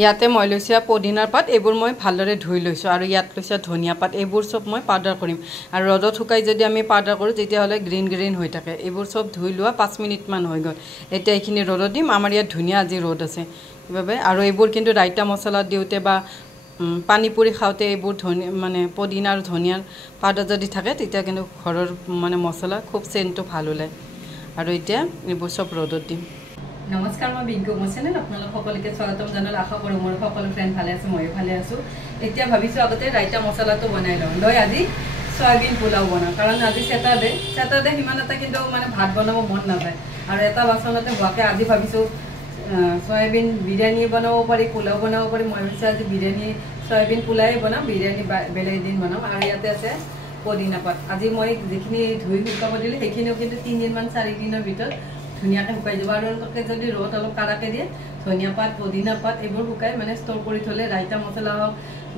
ইয়াতে মই লৈছোঁ পদিনাৰ পাত এইবোৰ মই ভালদৰে ধুই লৈছোঁ আৰু ইয়াত লৈছোঁ ধনিয়া পাত এইবোৰ চব মই পাউডাৰ কৰিম আৰু ৰ'দত শুকাই যদি আমি পাউডাৰ কৰোঁ তেতিয়াহ'লে গ্ৰীণ গ্ৰীণ হৈ থাকে এইবোৰ চব ধুই লোৱা 5 মিনিটমান হৈ গ'ল এতিয়া এইখিনি ৰ'দত দিম আমাৰ ইয়াত ধুনীয়া আজি ৰ'দ আছে সেইবাবে আৰু এইবোৰ কিন্তু ৰাইতা মছলা দিওঁতে বা পানী পুৰি খাওঁতে এইবোৰ মানে পদিনা আৰু ধনিয়াৰ পাউডাৰ যদি থাকে তেতিয়া কিন্তু ঘৰৰ মানে মছলা খুব চেণ্টটো ভাল ওলায় আৰু এতিয়া এইবোৰ চব ৰ'দত দিম নমস্কাৰ মই বিজ্ঞ চেনেল আপোনালোক সকলোকে স্বাগতম জনালো আশা কৰোঁ মোৰ সকলো ফ্ৰেণ্ড ভালে আছে ময়ো ভালে আছোঁ এতিয়া ভাবিছোঁ আগতে ৰাইতা মছলাটো বনাই লৈ আজি সয়াবিন পোলাও বনাওঁ কাৰণ আজি ছেটাৰডে সিমান এটা কিন্তু মানে ভাত বনাব মন নাযায় আৰু এটা বাচনতে হোৱাকৈ আজি ভাবিছোঁ সয়াবিন বিৰিয়ানী বনাব পাৰি পোলাও বনাব পাৰি মই ভাবিছোঁ আজি বিৰিয়ানী সয়াবিন পোলাই বনাম বিৰিয়ানী বেলেগ এদিন বনাম আৰু ইয়াতে আছে পদিনা পাত আজি মই যিখিনি ধুই শুকাব দিলোঁ সেইখিনিও কিন্তু 3 দিনমান 4 দিনৰ ভিতৰত ধুনীয়াকৈ শুকাই যাব আৰু যদি ৰ'দ অলপ কাঢ়াকৈ দিয়ে ধনিয়া পাত পদিনা পাত এইবোৰ শুকাই মানে ষ্ট'ৰ কৰি থ'লে ৰাইতা মছলা হওক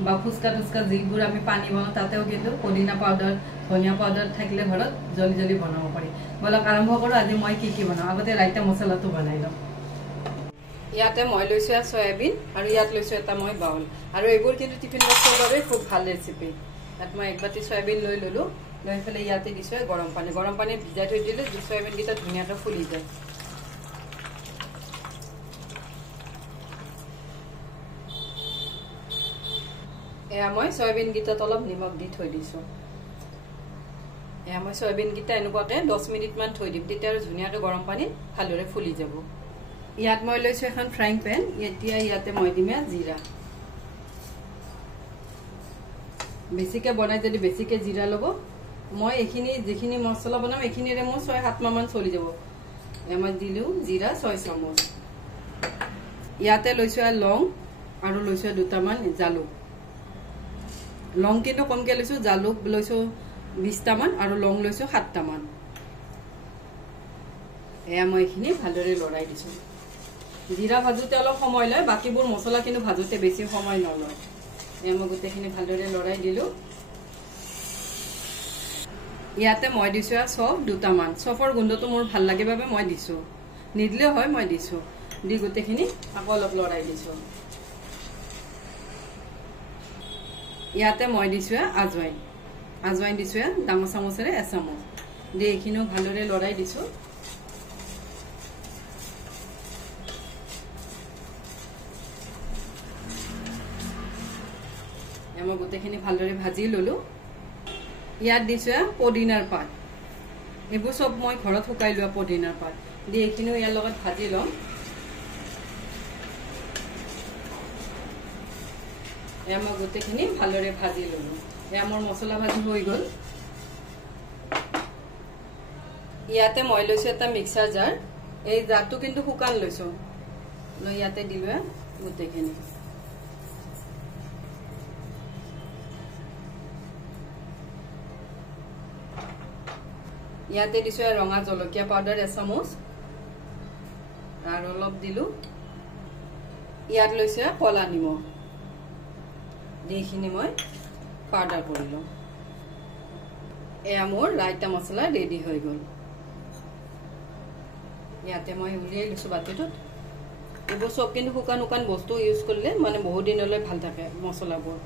বা ফুচকা যিবোৰ আমি পানী বনাওঁ তাতেও কিন্তু পদিনা পাউডাৰ ধনিয়া পাউডাৰ থাকিলে ঘৰত জলদি বনাব পাৰি বলক আৰম্ভ কৰোঁ আজি মই কি বনাওঁ আগতে ৰাইতা মছলাটো বনাই লওঁ ইয়াতে মই লৈছোঁ সয়াবিন আৰু ইয়াত লৈছোঁ এটা মই বাউল আৰু এইবোৰ কিন্তু টিফিন বক্সৰ বাবে খুব ভাল ৰেচিপি ইয়াত মই 1 বাটি সয়াবিন লৈ ল'লোঁ লৈ পেলাই ইয়াতে দিছোঁ গৰম পানী ভিজাই থৈ দিলে সয়াবিনকেইটা ধুনীয়াকৈ ফুলি যায় এয়া মই সয়াবিনকেইটাত অলপ নিমখ দি থৈ দিছোঁ এয়া মই সয়াবিনকেইটা এনেকুৱাকৈ 10 মিনিটমান থৈ দিম তেতিয়া আৰু ধুনীয়াকৈ গৰম পানীত ভালদৰে ফুলি যাব ইয়াত মই লৈছোঁ এখন ফ্ৰাইং পেন এতিয়া ইয়াতে মই দিম জিৰা বেছিকৈ বনাই যদি বেছিকৈ জিৰা ল'ব মই এইখিনি যিখিনি মছলা বনাম এইখিনিৰে মোৰ 6-7 মাহমান চলি যাব মই দিলোঁ জিৰা 6 চামুচ ইয়াতে লৈছোঁ লং আৰু লৈছোঁ 2টামান জালুক লং কিন্তু কমকৈ লৈছোঁ জালুক লৈছোঁ 20টামান আৰু লং লৈছোঁ 7টামান এয়া মই এইখিনি ভালদৰে লৰাই দিছোঁ জিৰা ভাজোতে অলপ সময় লয় বাকীবোৰ মছলা কিন্তু ভাজোতে বেছি সময় নলয় এয়া মই গোটেইখিনি ভালদৰে লৰাই দিলোঁ ইয়াতে মই দিছোঁ চফ 2টামান চফৰ গোন্ধটো মোৰ ভাল লাগে বাবে মই দিছোঁ নিদিলেও হয় মই দিছোঁ দি গোটেইখিনি আকৌ অলপ লৰাই দিছোঁ ইয়াতে মই দিছোঁ আজৱাইন দিছোঁ ডাঙৰ চামুচেৰে 1 চামুচ দি এইখিনিও ভালদৰে লৰাই দিছোঁ মই গোটেইখিনি ভালদৰে ভাজি ল'লোঁ ইয়াত দিছোঁ পদিনাৰ পাত এইবোৰ চব মই ঘৰত শুকাই লোৱা পদিনাৰ পাত দি এইখিনিও ইয়াৰ লগত ভাজি ল'ম এয়া মই গোটেইখিনি ভালদৰে ভাজি ল'লোঁ এয়া মোৰ মছলা ভাজি হৈ গ'ল ইয়াতে মই লৈছোঁ এটা মিক্সাৰ জাৰ এই জাৰটো কিন্তু শুকান লৈছোঁ লৈ ইয়াতে দিলোঁ গোটেইখিনি ইয়াতে দিছোঁ ৰঙা জলকীয়া পাউডাৰ 1 চামুচ আৰু অলপ দিলোঁ ইয়াত লৈছোঁ কলা নিমখ এইখিনি মই পাউডাৰ কৰিলোঁ এয়া মোৰ ৰাইতা মছলা ৰেডি হৈ গ'ল ইয়াতে মই উলিয়াই লৈছোঁ বাতিটোত এইবোৰ চব কিন্তু শুকান বস্তু ইউজ কৰিলে মানে বহুত দিনলৈ ভাল থাকে মছলাবোৰ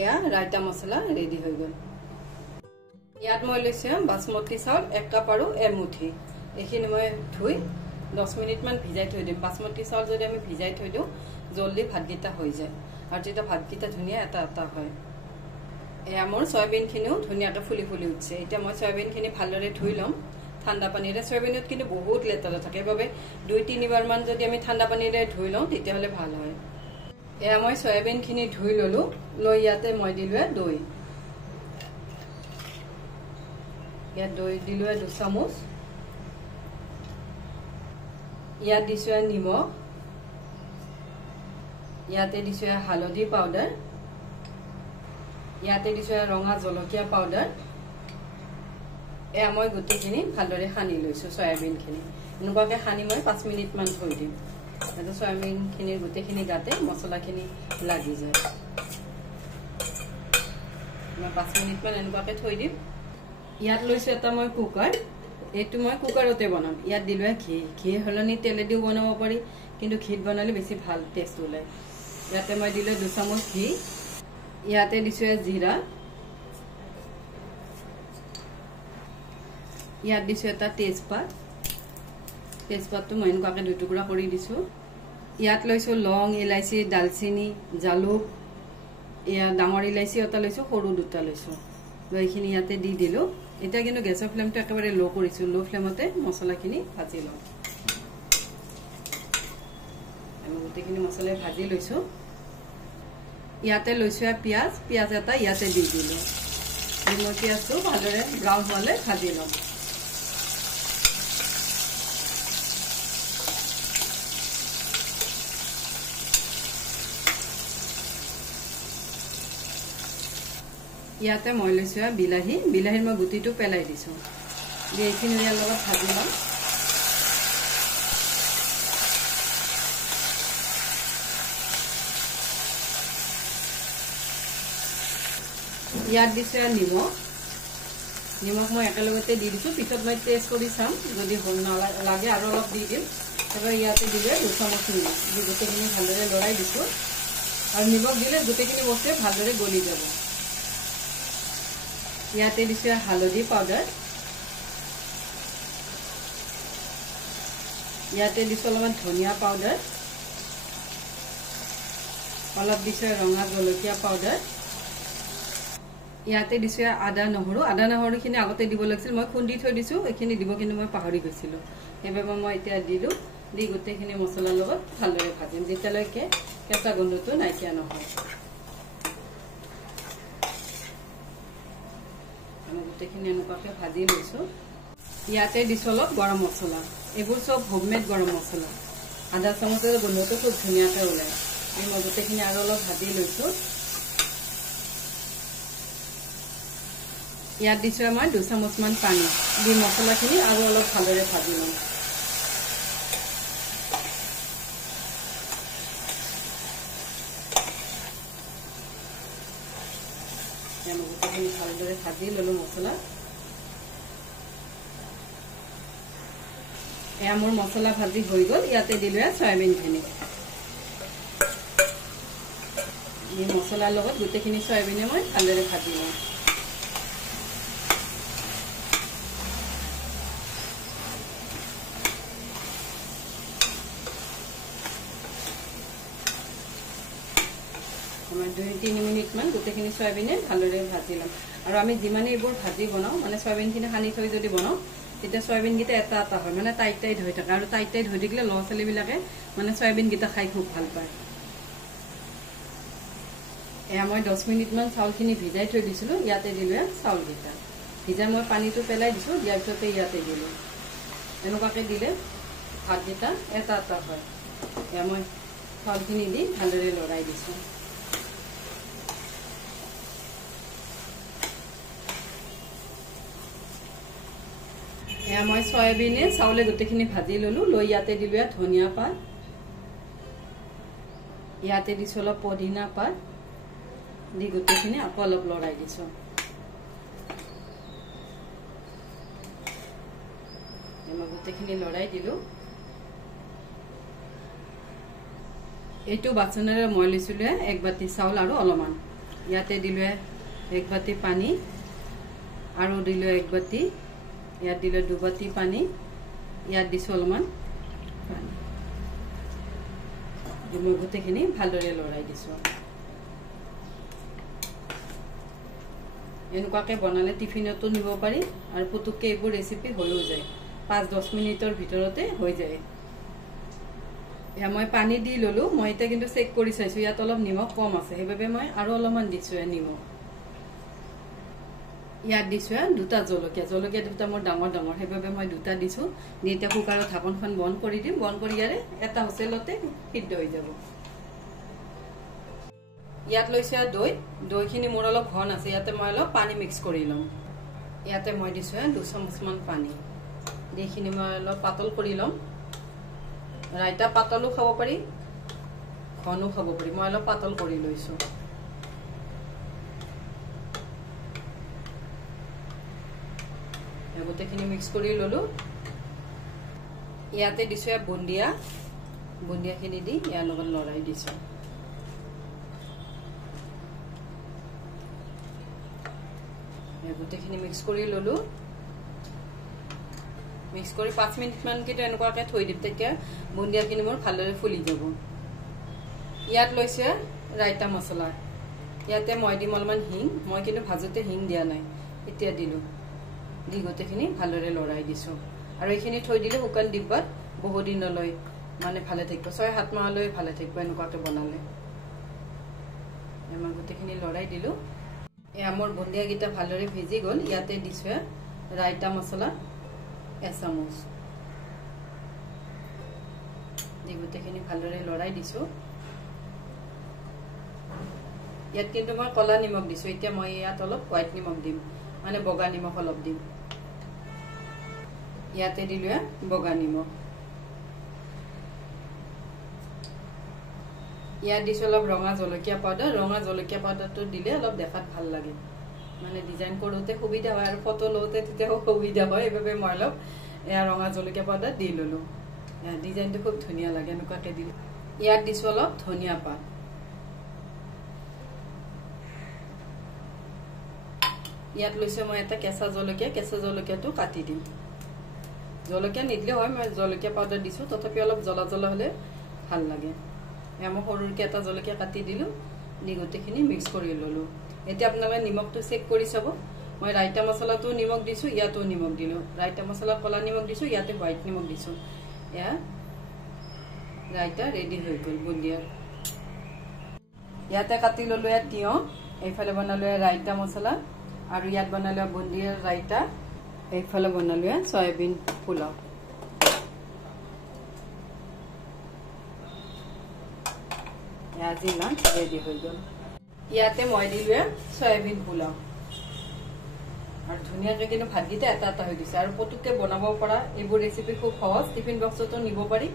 এয়া ৰাইতা মছলা ৰেডি হৈ গ'ল ইয়াত মই লৈছোঁ বাসমতি চাউল 1 কাপ আৰু এমুঠি এইখিনি মই ধুই 10 মিনিটমান ভিজাই থৈ দিম বাসমতি চাউল যদি আমি ভিজাই থৈ দিওঁ জলদি ভাতকেইটা হৈ যায় আৰু তেতিয়া ভাতকেইটা ধুনীয়া এটা হয় এয়া মোৰ সয়াবিনখিনিও ধুনীয়াকৈ ফুলি উঠিছে এতিয়া মই সয়াবিনখিনি ভালদৰে ধুই ল'ম ঠাণ্ডা পানীৰে সয়াবিনত কিন্তু বহুত লেতেৰা থাকে সেইবাবে 2-3 বাৰমান যদি আমি ঠাণ্ডা পানীৰে ধুই লওঁ তেতিয়াহ'লে ভাল হয় এয়া মই সয়াবিনখিনি ধুই ল'লোঁ লৈ ইয়াতে মই দিলোঁ দৈ ইয়াত দৈ দিলোঁ 2 চামুচ ইয়াত দিছোঁ নিমখ ইয়াতে দিছোঁ হালধি পাউডাৰ ইয়াতে দিছোঁ ৰঙা জলকীয়া পাউডাৰ এয়া মই গোটেইখিনি ভালদৰে সানি লৈছোঁ সয়াবিনখিনি এনেকুৱাকৈ সানি মই 5 মিনিটমান থৈ দিম যাতে সয়াবিনখিনিৰ গোটেইখিনি গাতে মছলাখিনি লাগি যায় মই 5 মিনিটমান এনেকুৱাকৈ থৈ দিম ইয়াত লৈছোঁ এটা মই কুকাৰ এইটো মই কুকাৰতে বনাম ইয়াত দিলে ঘি হলনি তেলেদিও বনাব পাৰি কিন্তু ঘিত বনালে বেছি ভাল টেষ্ট ওলায় ইয়াতে মই দিলে 2 চামুচ ঘি ইয়াতে দিছো জিৰা ইয়াত দিছো এটা তেজপাতটো মই এনেকুৱাকৈ 2 টুকুৰা কৰি দিছো ইয়াত লৈছো লং ইলাইচি দালচিনি জালুক ইয়া ডাঙৰ ইলাইচি এটা লৈছো সৰু দুটা লৈছো এইখিনি ইয়াতে দি দিলো এটা কিন্তু গেছৰ ফ্লেমটো একেবাৰে লো কৰিছো লো ফ্লেমতে মছলাখিনি ভাজি লওঁ আমি গোটেইখিনি মছলা ভাজি লৈছো ইয়াতে লৈছো পিয়াজ এটা ইয়াতে দি দিলো মই পিয়াজটো ভালদৰে ব্ৰাউন হ'লে ভাজি লওঁ ইয়াতে মই লৈছো বিলাহীৰ মই গুটিটো পেলাই দিছো এইখিনি ইয়াৰ লগত ভাজি লওঁ ইয়াত দিছো নিমখ মই একেলগতে দি দিছো পিছত মই টেষ্ট কৰি চাম যদি লাগে আৰু অলপ দি দিম এবাৰ ইয়াতে দিলে 2 চামুচ নিমখ দি গোটেইখিনি ভালদৰে লৰাই দিছো আৰু নিমখ দিলে গোটেইখিনি বস্তু ভালদৰে গলি যাব ইয়াতে দিছো হালধি পাউডাৰ ইয়াতে দিছো অলপমান ধনিয়া পাউডাৰ অলপ দিছো ৰঙা জলকীয়া পাউডাৰ ইয়াতে দিছো আদা নহৰুখিনি আগতে দিব লাগিছিল মই খুন্দি থৈ দিছো এইখিনি দিব কিন্তু মই পাহৰি গৈছিলো এবাৰ মই এতিয়া দিলো দি গোটেইখিনি মছলাৰ লগত ভালদৰে ভাজিম যেতিয়ালৈকে কেঁচা গন্ধটো নাইকিয়া নহয় আমি গোটেইখিনি এনেকুৱাকৈ ভাজি লৈছো ইয়াতে দিছো অলপ গৰম মছলা এইবোৰ সব হোমমেড গৰম মছলা আধা চামুচৰ গোন্ধটো খুব ধুনীয়াকৈ ওলায় মই গোটেইখিনি আৰু অলপ ভাজি লৈছো ইয়াত দিছো মই 2 চামুচ মান পানী দি মছলাখিনি আৰু অলপ ভালদৰে ভাজি লওঁ গোটেইখিনি ভালদৰে ভাজি ললো মছলা এয়া মোৰ মছলা ভাজি হৈ গ'ল ইয়াতে দিলো সয়াবিনখিনি এই মছলাৰ লগত গোটেইখিনি সয়াবিনে মই ভালদৰে ভাজি লওঁ আমাৰ 2-3 মিনিট মান গোটেইখিনি সয়াবিনে ভালদৰে ভাজি লম আৰু আমি যিমানে এইবোৰ ভাজি বনাও মানে সয়াবিনখিনি সানি থৈ যদি বনাও তেতিয়া সয়াবিন গিটা এটা হয় মানে টাইট হৈ থাকে আৰু টাইট হৈ থাকিলে ল'ৰা-ছোৱালী বিলাকে মানে সয়াবিন গিটা খাই খুব ভাল পায় এয়া মই 10 মিনিট মান চাউলখিনি ভিজাই থৈ দিছিলো ইয়াতে দিলো চাউল গিটা ভিজাই মই পানীটো পেলাই দিছো দিয়াৰ পিছতে ইয়াতে দিলো এনেকুৱাকৈ দিলে ভাত গিটা এটা হয় এয়া মই চাউলখিনি দি ভালদৰে লৰাই দিছো এয়া মই সয়াবিনে চাউলে গোটেইখিনি ভাজি ললো লৈ ইয়াতে দিলো ধনিয়া পাত ইয়াতে দিছো অলপ পদিনা পাত দি গোটেইখিনি আকৌ অলপ লৰাই দিছো মই গোটেইখিনি লৰাই দিলো এইটো বাচনেৰে মই লৈছিলো 1 বাটি চাউল আৰু অলপমান ইয়াতে দিলো 1 বাটি পানী আৰু দিলো 1 বাটি ইয়াত দিলে 2 বাটি পানী ইয়াত দিছো অলপমান পানী মই গোটেইখিনি ভালদৰে লৰাই দিছো এনেকুৱাকৈ বনালে টিফিনতো নিব পাৰি আৰু পুতুককে এইবোৰ ৰেচিপি হৈও যায় 5-10 মিনিটৰ ভিতৰতে হৈ যায় মই পানী দি ললো মই এটা কিন্তু চেক কৰি চাইছো ইয়াত অলপ নিমখ কম আছে সেইবাবে মই আৰু অলপমান দিছো নিমখ ইয়াত দিছো 2টা জলকীয়া দুটা মোৰ ডাঙৰ সেইবাবে মই 2টা দিছো দি এটা কুকাৰৰ ঢাকনখন বন্ধ কৰি দিম বন্ধ কৰি ইয়াৰে এটা হুইচেলতে সিদ্ধ হৈ যাব ইয়াত লৈছো দৈখিনি মোৰ অলপ ঘন আছে ইয়াতে মই অলপ পানী মিক্স কৰি লম ইয়াতে মই দিছো 2 চামুচ মান পানী এইখিনি মই অলপ পাতল কৰি লম ৰাইতা পাতলো খাব পাৰি ঘনো খাব পাৰি মই অলপ পাতল কৰি লৈছো গোটেইখিনি মিক্স কৰি ললো ইয়াতে দিছো বুন্দিয়া বুন্দিয়াখিনি দি ইয়াৰ লগত লৰাই দিছো গোটেইখিনি মিক্স কৰি ললো মিক্স কৰি 5 মিনিট মান কিটা এনেকুৱাকে থৈ দিম তেতিয়া বুন্দিয়াখিনি মোৰ ভালদৰে ফুলি যাব ইয়াত লৈছে ৰাইতা মছলা ইয়াতে মই দিম অলমান হিং মই কিন্তু ভাজতে হিং দিয়া নাই এতিয়া দিলো দি গোটেইখিনি ভালদৰে লৰাই দিছো আৰু এইখিনি থৈ দিলে শুকান ডিব্বাত বহু দিনলৈ মানে ভালে থাকিব 6-7 মাহলৈ ভালে থাকিব এনেকুৱাকে বনালে এমা গোটেইখিনি লৰাই দিলো মোৰ বুন্দিয়া গিটা ভালদৰে ভিজি গল ইয়াতে দিছো ৰাইতা মছলা 1 চামুচ দি গোটেইখিনি ভালদৰে লৰাই দিছো ইয়াত কিন্তু মই কলা নিমখ দিছো এতিয়া মই ইয়াত অলপ হোৱাইট নিমখ দিম মানে বগা নিমখ অলপ দিম ইয়াতে দিলো বগা নিমখ ইয়াত দিছো অলপ ৰঙা জলকীয়া পাউডাৰটো দিলে অলপ দেখাত ভাল লাগে মানে ডিজাইন কৰোতে সুবিধা হয় আৰু ফটো লওতে তেতিয়াও সুবিধা হয় এভাবে মই অলপ এয়া ৰঙা জলকীয়া পাউডাৰ দি ললো ডিজাইনটো খুব ধুনিয়া লাগে এনেকুৱাকে দিলে ইয়াত দিছো অলপ ধনিয়া পাত ইয়াত লৈছে মই এটা কেঁচা জলকীয়াটো কাটি দিম জলকীয়া নিদিলে হয় মই জলকীয়া পাউডাৰ দিছো তথাপি অলপ জ্বলা জ্বলা হলে ভাল লাগে মই সৰুকে এটা জলকীয়া কাটি দিলো দি গোটেইখিনি মিক্স কৰি ললো এতিয়া আপোনালোকে নিমখটো চেক কৰি চাব মই ৰাইতা মছলাটো নিমখ দিছো ইয়াতো নিমখ দিলো ৰাইতা মছলা কলা নিমখ দিছো ইয়াতে হোৱাইট নিমখ দিছো এয়া ৰাইতা ৰেডি হৈ গল বুন্দিয়া ইয়াতে কাটি ললো এ তিয়হ এইফালে বনালো ৰাইতা মছলা আৰু ইয়াত বনালো বুন্দিয়াৰ ৰাইতা এইফালে বনালো সয়াবিন পোলাও আজি লাঞ্চ ৰেডি হৈ গল ইয়াতে মই দিলো সয়াবিন পোলাও আৰু ধুনিয়াকে কিন্তু ভাতগিটা এটা হৈ গৈছে আৰু পটুকে বনাব পৰা এইবোৰ ৰেচিপি খুব সহজ টিফিন বক্সতো নিব পাৰি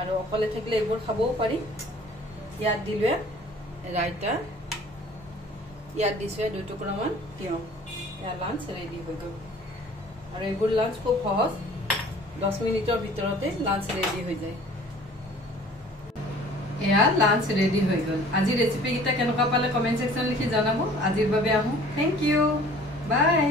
আৰু অকলে থাকিলে এইবোৰ খাবও পাৰি ইয়াত দিলো ৰাইতা ইয়াত দিছো 2 টুকুৰামান তিয়হ এয়া লাঞ্চ ৰেডি হৈ গল আৰু এইবোৰ লাঞ্চ খুব সহজ 10 মিনিটৰ ভিতৰতে লাঞ্চ ৰেডি হৈ যায় এয়া লাঞ্চ ৰেডি হৈ গল আজি ৰেচিপি গিটা কেনেকুৱা পালে কমেন্ট সেকশন লিখি জনাব আজিৰ বাবে আহো থ্যাংক ইউ বাই